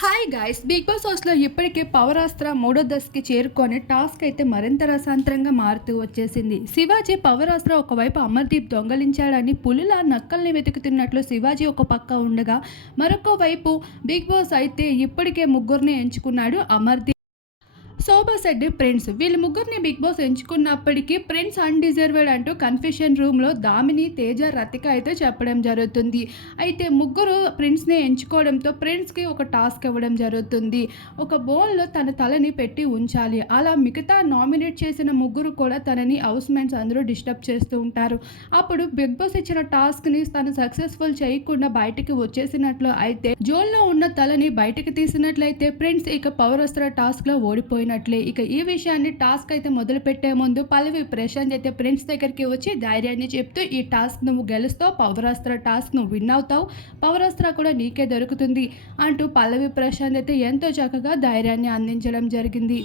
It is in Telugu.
హాయ్ గైస్, బిగ్ బాస్ హౌస్లో ఇప్పటికే పవరాస్త్ర మూడో దశకి చేరుకొని టాస్క్ అయితే మరింత రసాంతరంగా మారుతూ వచ్చేసింది. శివాజీ పవరాస్త్ర ఒకవైపు అమర్దీప్ దొంగలించాడని పులిలా నక్కల్ని వెతుకుతున్నట్లు శివాజీ ఒక పక్క ఉండగా, మరొక వైపు బిగ్ బాస్ అయితే ఇప్పటికే ముగ్గురిని ఎంచుకున్నాడు అమర్దీప్, శోభా శెట్టి, ప్రిన్స్. వీళ్ళు ముగ్గురిని బిగ్ బాస్ ఎంచుకున్నప్పటికీ ప్రిన్స్ అన్డిజర్వ్డ్ అంటూ కన్ఫెషన్ రూమ్లో దామిని, తేజ, రతిక అయితే చెప్పడం జరుగుతుంది. అయితే ముగ్గురు ప్రిన్స్ని ఎంచుకోవడంతో ప్రిన్స్కి ఒక టాస్క్ ఇవ్వడం జరుగుతుంది. ఒక బౌల్లో తన తలని పెట్టి ఉంచాలి. అలా మిగతా నామినేట్ చేసిన ముగ్గురు కూడా తనని హౌస్ మేట్స్ అందరూ డిస్టర్బ్ చేస్తూ ఉంటారు. అప్పుడు బిగ్ బాస్ ఇచ్చిన టాస్క్ని తను సక్సెస్ఫుల్ చేయకుండా బయటికి వచ్చేసినట్లు అయితే, జోల్లో ఉన్న తలని బయటికి తీసినట్లయితే ప్రిన్స్ ఇక పవరాస్త్ర టాస్క్లో ఓడిపోయినట్లే. ఇక ఈ విషయాన్ని టాస్క్ అయితే మొదలు పెట్టే ముందు పల్లవి ప్రశాంత్ అయితే ప్రిన్స్ దగ్గరికి వచ్చి ధైర్యాన్ని చెప్తూ, ఈ టాస్క్ నువ్వు గెలుస్తావు, పవరాస్త్ర టాస్క్ నువ్వు విన్ అవుతావు, పవరాస్త్ర కూడా నీకే దొరుకుతుంది అంటూ పల్లవి ప్రశాంత్ అయితే ఎంతో చక్కగా ధైర్యాన్ని అందించడం జరిగింది.